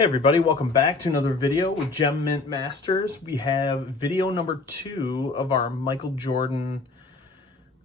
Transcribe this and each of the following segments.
Hey everybody, welcome back to another video with Gem Mint Masters. We have video number 2 of our Michael Jordan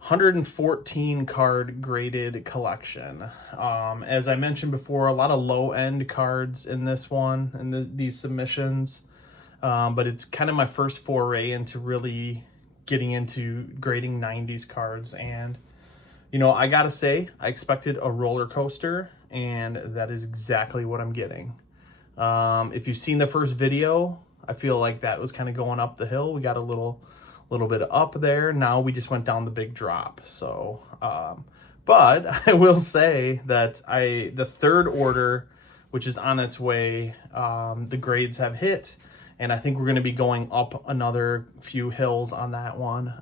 114 card graded collection. As I mentioned before, a lot of low-end cards in this one and these submissions, but it's kind of my first foray into really getting into grading 90s cards. And you know, I gotta say, I expected a roller coaster, and that is exactly what I'm getting. If you've seen the first video, I feel like that was kind of going up the hill. We got a little bit up there. Now we just went down the big drop. So, but I will say that the third order, which is on its way, the grades have hit, and I think we're going to be going up another few hills on that one.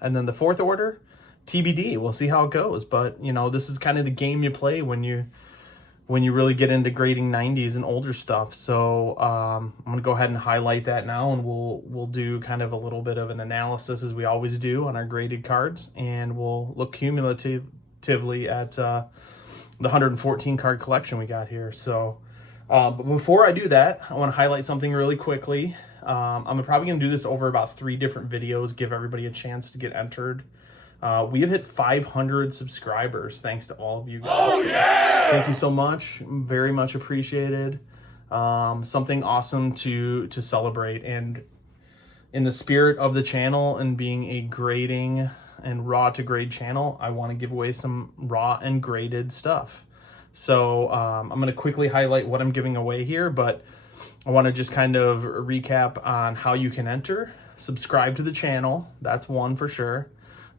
And then the fourth order, TBD. We'll see how it goes. But you know, this is kind of the game you play when you really get into grading 90s and older stuff. So I'm going to go ahead and highlight that now, and we'll do kind of a little bit of an analysis as we always do on our graded cards, and we'll look cumulatively at the 114 card collection we got here. So but before I do that, I want to highlight something really quickly. I'm probably going to do this over about 3 different videos, give everybody a chance to get entered. We have hit 500 subscribers thanks to all of you guys. Oh yeah! Thank you so much. Very much appreciated. Something awesome to celebrate. And in the spirit of the channel and being a grading and raw to grade channel, I want to give away some raw and graded stuff. So I'm going to quickly highlight what I'm giving away here, but I want to just kind of recap on how you can enter. Subscribe to the channel. That's one for sure.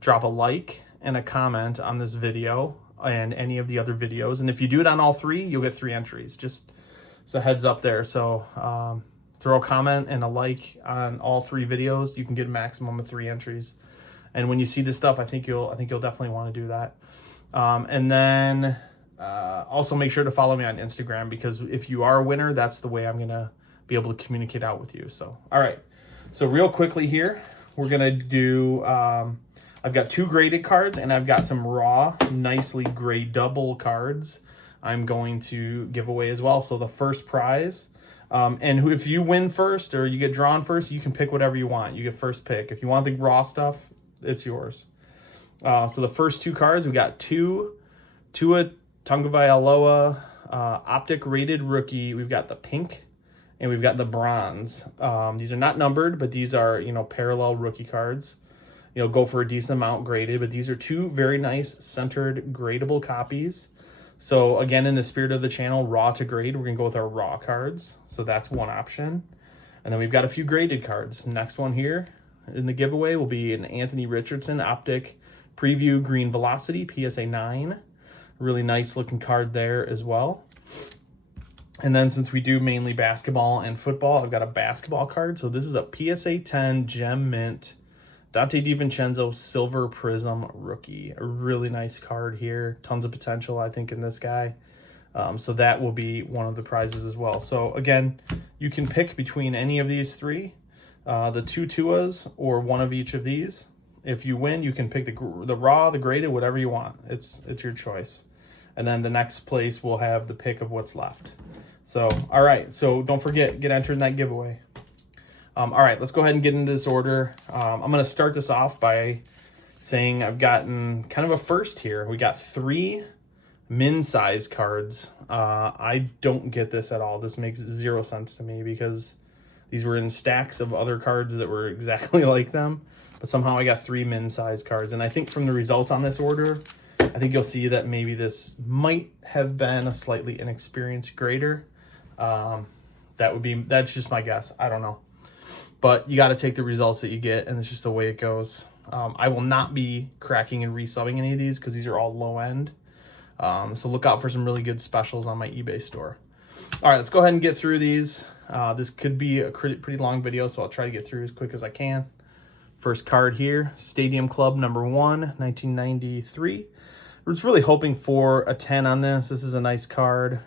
Drop a like and a comment on this video and any of the other videos. And if you do it on all 3, you'll get 3 entries. Just a heads up there. So throw a comment and a like on all 3 videos. You can get a maximum of 3 entries. And when you see this stuff, I think you'll definitely want to do that. And then also make sure to follow me on Instagram, because if you are a winner, that's the way I'm going to be able to communicate out with you. So, all right. So real quickly here, we're going to do... I've got 2 graded cards, and I've got some raw, nicely gradable cards I'm going to give away as well. So the first prize, and if you win first or you get drawn first, you can pick whatever you want. You get first pick. If you want the raw stuff, it's yours. So the first 2 cards, we got Tua Tagovailoa Optic Rated Rookie. We've got the pink, and we've got the bronze. These are not numbered, but these are, you know, parallel rookie cards. You know, go for a decent amount graded, but these are 2 very nice centered gradable copies. So again, in the spirit of the channel, raw to grade, we're gonna go with our raw cards. So that's one option. And then we've got a few graded cards. Next one here in the giveaway will be an Anthony Richardson Optic Preview Green Velocity PSA 9. Really nice looking card there as well. And then since we do mainly basketball and football, I've got a basketball card. So this is a PSA 10 Gem Mint Dante DiVincenzo Silver Prism Rookie. A really nice card here. Tons of potential, I think, in this guy. So that will be one of the prizes as well. So again, you can pick between any of these 3. The 2 Tuas or one of each of these. If you win, you can pick the raw, the graded, whatever you want. It's your choice. And then the next place will have the pick of what's left. So, all right. So don't forget, get entered in that giveaway. All right, let's go ahead and get into this order. I'm going to start this off by saying I've gotten kind of a first here. We got 3 min size cards. I don't get this at all. This makes 0 sense to me, because these were in stacks of other cards that were exactly like them. But somehow I got 3 min size cards. And I think from the results on this order, I think you'll see that maybe this might have been a slightly inexperienced grader. That's just my guess. I don't know. But you got to take the results that you get, and it's just the way it goes. I will not be cracking and resubbing any of these, because these are all low end. So look out for some really good specials on my eBay store. All right, let's go ahead and get through these. This could be a pretty long video, so I'll try to get through as quick as I can. First card here, Stadium Club number 1, 1993. I was really hoping for a 10 on this. This is a nice card.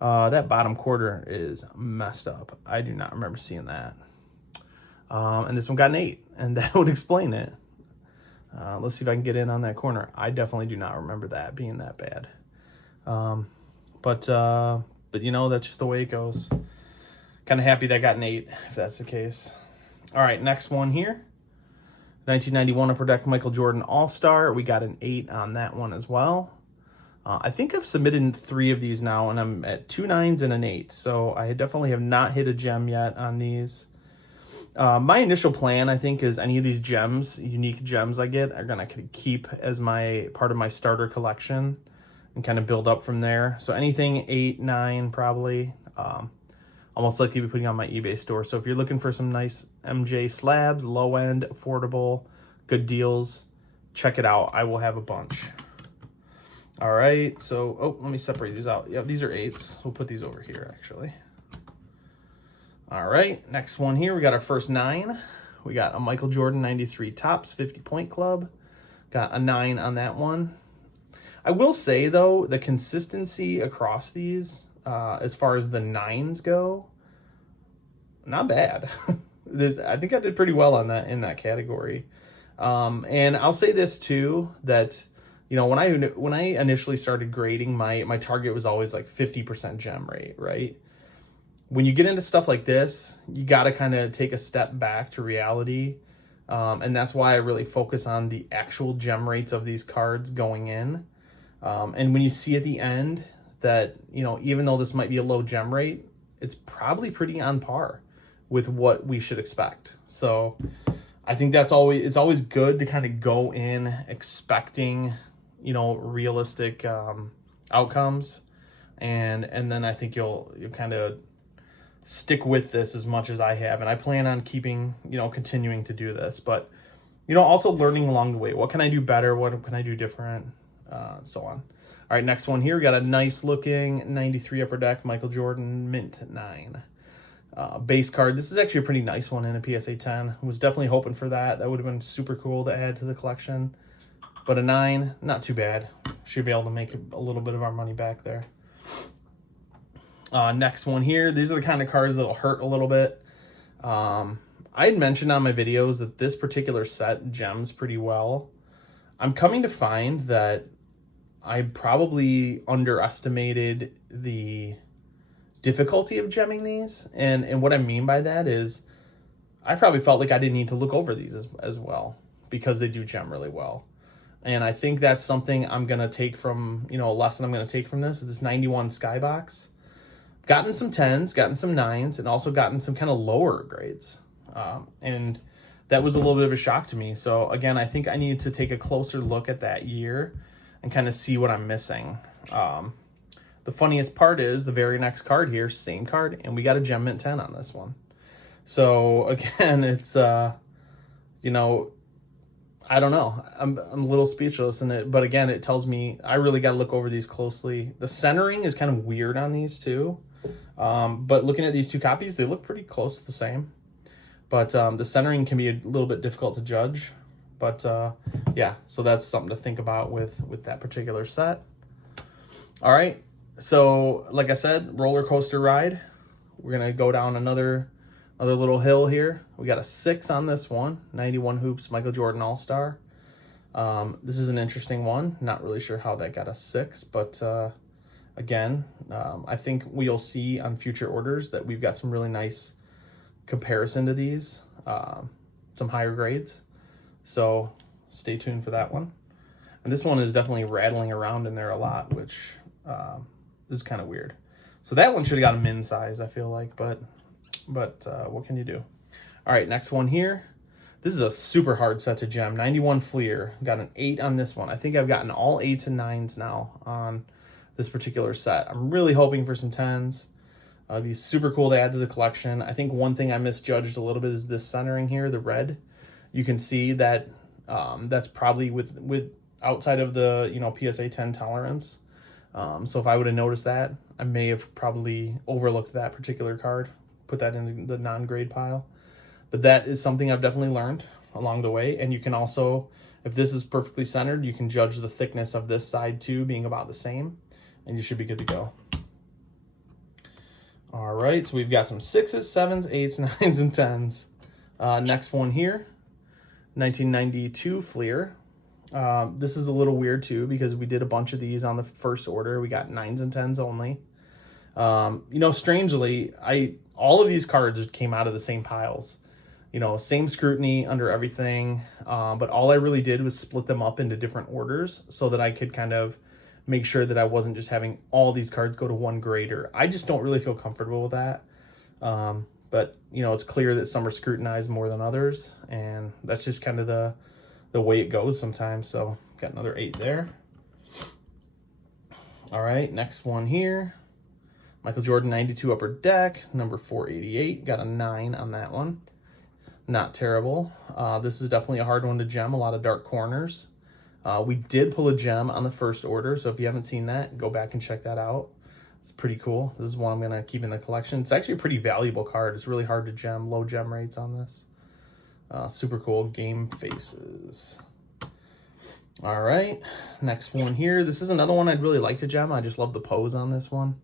That bottom quarter is messed up. I do not remember seeing that. And this one got an 8, and that would explain it. Let's see if I can get in on that corner. I definitely do not remember that being that bad. But But you know, that's just the way it goes. Kind of happy that I got an 8, if that's the case. All right, next one here. 1991 Upper Deck Michael Jordan All-Star. We got an 8 on that one as well. I think I've submitted 3 of these now, and I'm at 2 9s and an 8. So I definitely have not hit a gem yet on these. My initial plan, I think, is any of these gems, unique gems I get, are going to keep as my part of my starter collection and kind of build up from there. So anything 8, 9, probably. I'll most likely be putting on my eBay store. So if you're looking for some nice MJ slabs, low end, affordable, good deals, check it out. I will have a bunch. All right, so, oh, let me separate these out. Yeah, these are 8s. We'll put these over here, actually. All right, next one here, we got our first 9. We got a Michael Jordan 93 Topps 50-point club. Got a 9 on that one. I will say, though, the consistency across these, as far as the 9s go, not bad. I think I did pretty well on that in that category. And I'll say this too, that you know, when I initially started grading, my target was always like 50% gem rate, right? When you get into stuff like this, you got to kind of take a step back to reality. And that's why I really focus on the actual gem rates of these cards going in. And when you see at the end that, you know, even though this might be a low gem rate, it's probably pretty on par with what we should expect. So I think it's always good to kind of go in expecting, you know, realistic outcomes. And then I think you'll kind of stick with this as much as I have. And I plan on continuing to do this, but, you know, also learning along the way. What can I do better? What can I do different? So on. All right, next one here. We got a nice looking 93 Upper Deck Michael Jordan Mint 9 base card. This is actually a pretty nice one in a PSA 10. I was definitely hoping for that. That would have been super cool to add to the collection. But a 9, not too bad. Should be able to make a little bit of our money back there. Next one here. These are the kind of cards that'll hurt a little bit. I had mentioned on my videos that this particular set gems pretty well. I'm coming to find that I probably underestimated the difficulty of gemming these. And what I mean by that is I probably felt like I didn't need to look over these as well because they do gem really well. And I think that's something I'm going to take from, you know, a lesson I'm going to take from this 91 Skybox. Gotten some 10s, gotten some 9s, and also gotten some kind of lower grades. And that was a little bit of a shock to me. So again, I think I need to take a closer look at that year and kind of see what I'm missing. The funniest part is the very next card here, same card, and we got a Gem Mint 10 on this one. So again, it's, you know, I don't know. I'm a little speechless in it, but again, it tells me I really got to look over these closely. The centering is kind of weird on these too. But looking at these two copies, they look pretty close to the same. But the centering can be a little bit difficult to judge. But yeah, so that's something to think about with that particular set. All right, so like I said, roller coaster ride. We're gonna go down another little hill here. We got a 6 on this one, 91 Hoops Michael Jordan All-Star. This is an interesting one. Not really sure how that got a 6, but again, I think we'll see on future orders that we've got some really nice comparison to these, some higher grades. So stay tuned for that one. And this one is definitely rattling around in there a lot, which is kind of weird. So that one should have got a min size, I feel like, but what can you do? All right, next one here. This is a super hard set to gem. 91 Fleer. Got an 8 on this one. I think I've gotten all 8s and 9s now on this particular set. I'm really hoping for some 10s. It'd be super cool to add to the collection. I think one thing I misjudged a little bit is this centering here, the red. You can see that that's probably with outside of the, you know, PSA 10 tolerance. So if I would have noticed that, I may have probably overlooked that particular card, put that in the non-grade pile. But that is something I've definitely learned along the way. And you can also, if this is perfectly centered, you can judge the thickness of this side too, being about the same, and you should be good to go. All right, so we've got some 6s, 7s, 8s, 9s, and 10s. Next one here, 1992 Fleer. This is a little weird too because we did a bunch of these on the first order. We got 9s and 10s only. You know, strangely, all of these cards came out of the same piles. You know, same scrutiny under everything, but all I really did was split them up into different orders so that I could kind of make sure that I wasn't just having all these cards go to one grader. I just don't really feel comfortable with that. But, you know, it's clear that some are scrutinized more than others, and that's just kind of the way it goes sometimes. So got another 8 there. All right, next one here. Michael Jordan 92 Upper Deck, number 488. Got a 9 on that one. Not terrible. This is definitely a hard one to gem, a lot of dark corners. We did pull a gem on the first order, so if you haven't seen that, go back and check that out. It's pretty cool. This is one I'm going to keep in the collection. It's actually a pretty valuable card. It's really hard to gem, low gem rates on this. Super cool. Game Faces. All right, next one here. This is another one I'd really like to gem. I just love the pose on this one.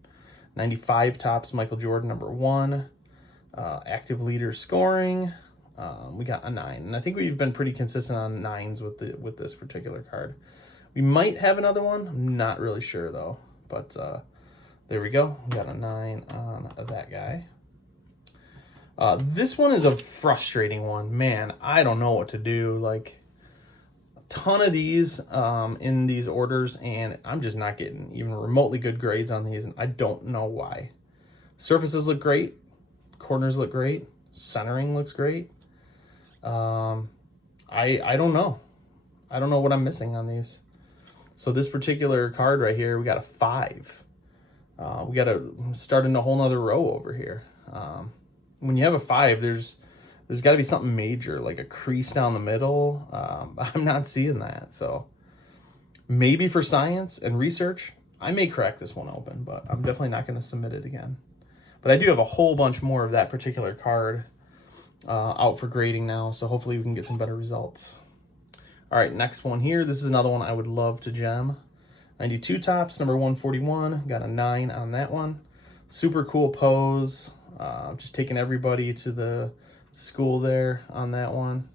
95 Topps Michael Jordan, number 1. Active leader scoring. We got a 9, and I think we've been pretty consistent on 9s with this particular card. We might have another one. I'm not really sure though, but there we go. We got a 9 on that guy. This one is a frustrating one, man. I don't know what to do. Like, a ton of these in these orders, and I'm just not getting even remotely good grades on these, and I don't know why. Surfaces look great, corners look great, centering looks great. I don't know. I don't know what I'm missing on these. So this particular card right here, we got a 5. We got to start in a whole nother row over here. When you have a 5, there's got to be something major, like a crease down the middle. I'm not seeing that. So maybe for science and research, I may crack this one open, but I'm definitely not going to submit it again. But I do have a whole bunch more of that particular card out for grading now, so hopefully we can get some better results. All right, next one here. This is another one I would love to gem. 92 Topps, number 141. Got a 9 on that one. Super cool pose. Just taking everybody to the school there on that one.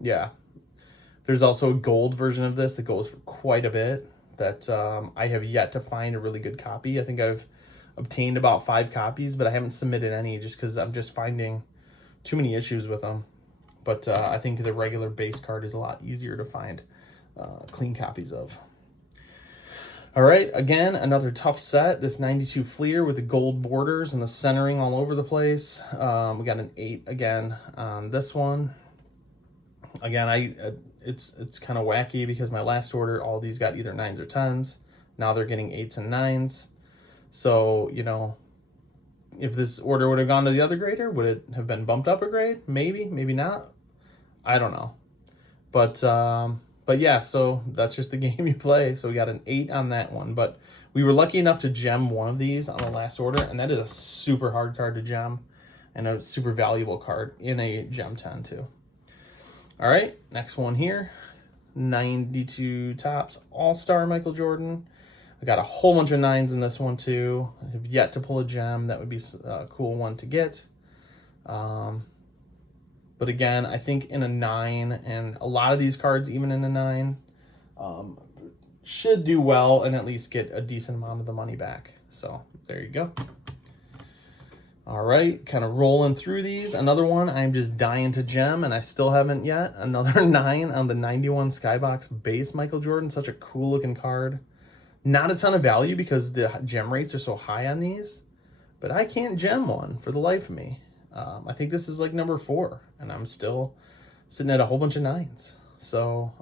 Yeah. There's also a gold version of this that goes for quite a bit that I have yet to find a really good copy. I think I've obtained about 5 copies, but I haven't submitted any just because I'm just finding too many issues with them. But I think the regular base card is a lot easier to find clean copies of. All right, again, another tough set. This 92 Fleer with the gold borders and the centering all over the place. We got an 8 again on this one. Again, it's kind of wacky because my last order, all these got either 9s or 10s. Now they're getting 8s and 9s. So, you know, if this order would have gone to the other grader, would it have been bumped up a grade? Maybe, maybe not. I don't know. But yeah, so that's just the game you play. So we got an 8 on that one. But we were lucky enough to gem one of these on the last order, and that is a super hard card to gem and a super valuable card in a Gem 10 too. All right, next one here. 92 Topps All-Star Michael Jordan. I got a whole bunch of 9s in this one too. I have yet to pull a gem. That would be a cool one to get. But again, I think in a 9, and a lot of these cards, even in a 9, should do well and at least get a decent amount of the money back. So there you go. All right, kind of rolling through these. Another one I'm just dying to gem, and I still haven't yet. Another 9 on the 91 Skybox base Michael Jordan. Such a cool looking card. Not a ton of value because the gem rates are so high on these, but I can't gem one for the life of me. I think this is like number 4, and I'm still sitting at a whole bunch of 9s. So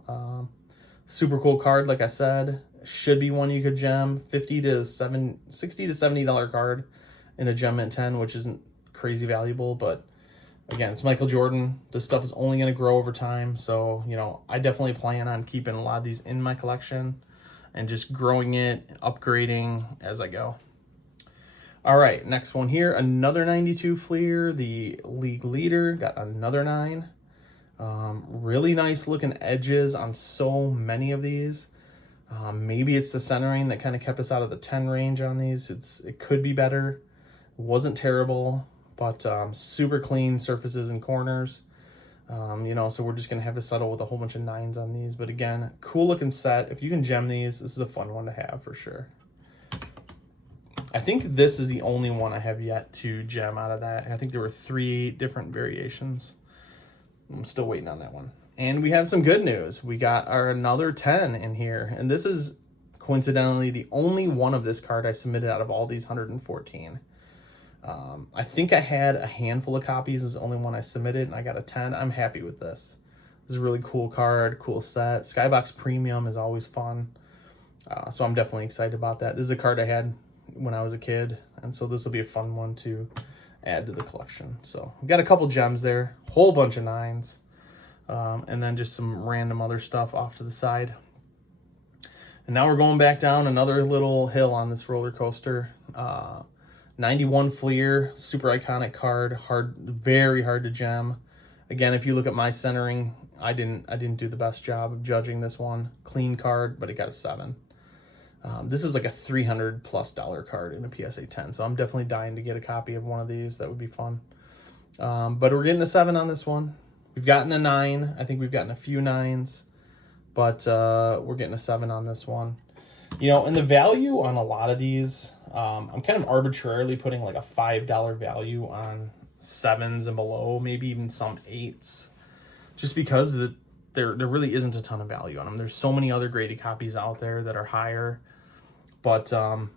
super cool card, like I said. Should be one you could gem. $60 to $70 card in a Gem Mint 10, which isn't crazy valuable, but again, it's Michael Jordan. This stuff is only going to grow over time, so you know, I definitely plan on keeping a lot of these in my collection and just growing it, upgrading as I go. All right, next one here, another 92 Fleer, the league leader, got another 9. Really nice looking edges on so many of these. Maybe it's the centering that kind of kept us out of the 10 range on these. It could be better. It wasn't terrible, but super clean surfaces and corners. You know, so we're just gonna have to settle with a whole bunch of 9s on these. But again, cool looking set. If you can gem these, this is a fun one to have for sure. I think this is the only one I have yet to gem out of that. I think there were 3 different variations. I'm still waiting on that one. And we have some good news. We got our another 10 in here. And this is coincidentally the only one of this card I submitted out of all these 114. I think I had a handful of copies. This is the only one I submitted, and I got a 10. I'm happy with this. This is a really cool card, cool set. Skybox Premium is always fun. So I'm definitely excited about that. This is a card I had when I was a kid, and so this will be a fun one to add to the collection. So we got a couple gems there, whole bunch of 9s, and then just some random other stuff off to the side. And now we're going back down another little hill on this roller coaster. 91 Fleer, super iconic card, very hard to gem. Again, if you look at my centering, I didn't do the best job of judging this one. Clean card, but it got a 7. This is like a $300+ card in a PSA 10, so I'm definitely dying to get a copy of one of these. That would be fun. But we're getting a 7 on this one. We've gotten a 9. I think we've gotten a few 9s, but we're getting a 7 on this one. You know, and the value on a lot of these, I'm kind of arbitrarily putting like a $5 value on 7s and below, maybe even some 8s, just because there really isn't a ton of value on them. There's so many other graded copies out there that are higher. But,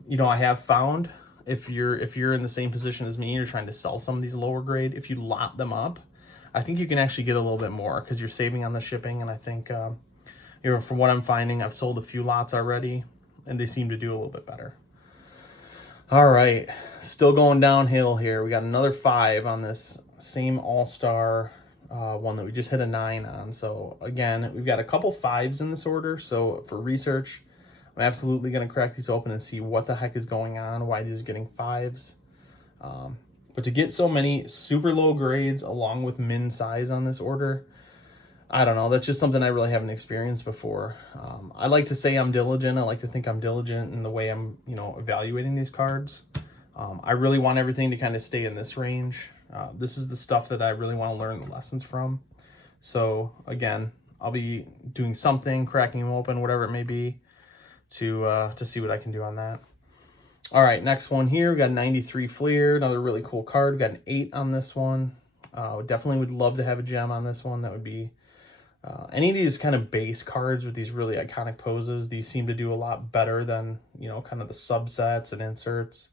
you know, I have found if you're in the same position as me, you're trying to sell some of these lower grade, if you lot them up, I think you can actually get a little bit more because you're saving on the shipping. And I think, you know, from what I'm finding, I've sold a few lots already, and they seem to do a little bit better. All right, still going downhill here. We got another 5 on this same All-Star one that we just hit a 9 on. So again, we've got a couple 5s in this order. So for research, I'm absolutely going to crack these open and see what the heck is going on, why these are getting 5s. But to get so many super low grades along with min size on this order, I don't know. That's just something I really haven't experienced before. I like to say I'm diligent. I like to think I'm diligent in the way I'm, you know, evaluating these cards. I really want everything to kind of stay in this range. This is the stuff that I really want to learn the lessons from. So again, I'll be doing something, cracking them open, whatever it may be, to see what I can do on that. All right, next one here. We got 93 Fleer, another really cool card. We got an 8 on this one. Definitely would love to have a gem on this one. That would be any of these kind of base cards with these really iconic poses. These seem to do a lot better than, you know, kind of the subsets and inserts.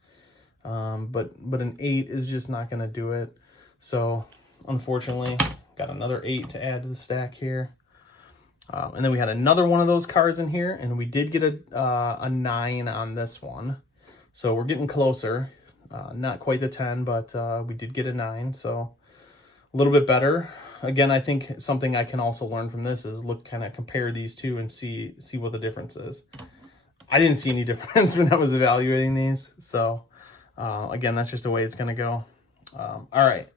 But an 8 is just not going to do it. So unfortunately, got another 8 to add to the stack here. And then we had another one of those cards in here, and we did get a 9 on this one. So we're getting closer. Not quite the 10, but we did get a 9, so a little bit better. Again, I think something I can also learn from this is kind of compare these two and see what the difference is. I didn't see any difference when I was evaluating these, so again, that's just the way it's going to go. All right,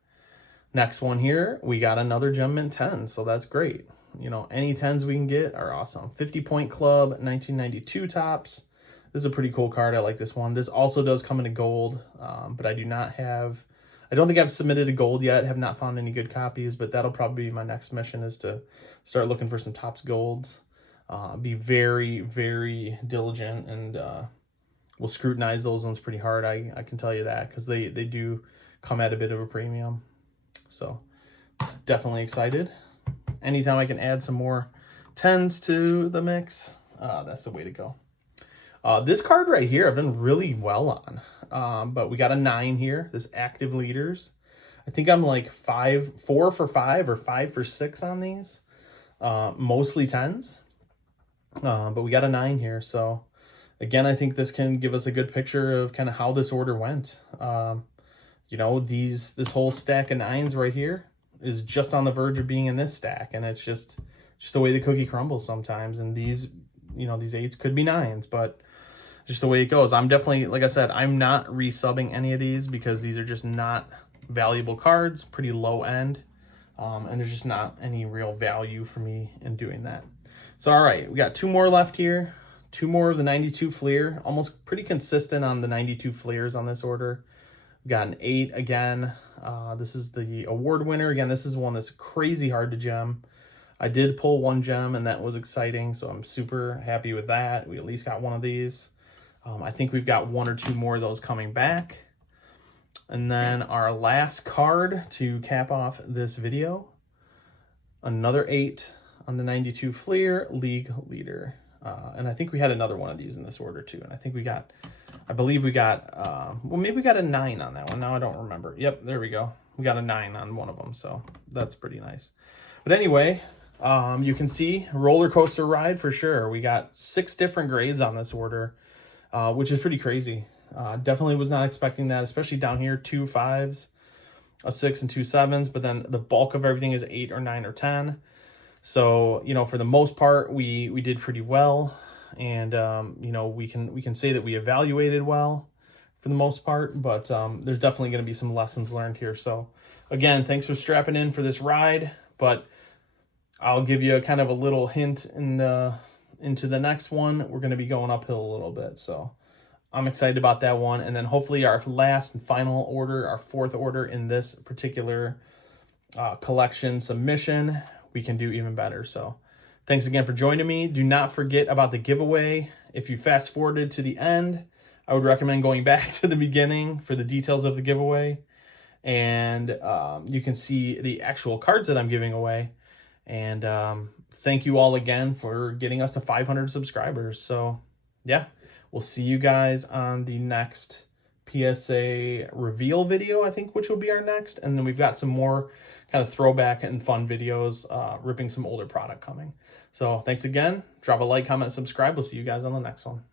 next one here, we got another Gem Mint 10, so that's great. You know, any 10s we can get are awesome. 50 Point Club, 1992 tops. This is a pretty cool card. I like this one. This also does come in a gold, but I don't think I've submitted a gold yet. Have not found any good copies, but that'll probably be my next mission, is to start looking for some tops golds. Be very, very diligent, and we'll scrutinize those ones pretty hard. I can tell you that, because they do come at a bit of a premium. So definitely excited. Anytime I can add some more 10s to the mix, that's the way to go. This card right here, I've done really well on, but we got a 9 here, this Active Leaders. I think I'm like 4 for 5 or 5 for 6 on these, mostly 10s, but we got a 9 here. So again, I think this can give us a good picture of kind of how this order went. You know, this whole stack of 9s right here is just on the verge of being in this stack, and it's just the way the cookie crumbles sometimes. And these, you know, these 8s could be 9s, but just the way it goes. I'm definitely, like I said, I'm not resubbing any of these because these are just not valuable cards, pretty low end, and there's just not any real value for me in doing that. So all right, we got 2 more left here. 2 more of the 92 Fleer, almost pretty consistent on the 92 Fleers on this order. We got an 8 again. This is the award winner. Again, this is one that's crazy hard to gem. I did pull 1 gem, and that was exciting, so I'm super happy with that. We at least got one of these. I think we've got 1 or 2 more of those coming back. And then our last card to cap off this video, another 8 on the 92 Fleer League Leader. And I think we had another one of these in this order too. And I think we got, I believe we got, well, maybe we got a 9 on that one. Now I don't remember. Yep, there we go. We got a 9 on one of them. So that's pretty nice. But anyway, you can see roller coaster ride for sure. We got 6 different grades on this order, which is pretty crazy. Definitely was not expecting that, especially down here, 2 5s, a 6 and 2 7s, but then the bulk of everything is 8 or 9 or 10. So, you know, for the most part, we did pretty well. And, you know, we can say that we evaluated well for the most part, but there's definitely going to be some lessons learned here. So again, thanks for strapping in for this ride, but I'll give you a kind of a little hint into the next one. We're going to be going uphill a little bit. So I'm excited about that one. And then hopefully our last and final order, our 4th order in this particular collection submission, we can do even better. So thanks again for joining me. Do not forget about the giveaway. If you fast forwarded to the end, I would recommend going back to the beginning for the details of the giveaway. And you can see the actual cards that I'm giving away. And thank you all again for getting us to 500 subscribers. So yeah, we'll see you guys on the next PSA reveal video, I think, which will be our next. And then we've got some more kind of throwback and fun videos, ripping some older product coming. So thanks again. Drop a like, comment, subscribe. We'll see you guys on the next one.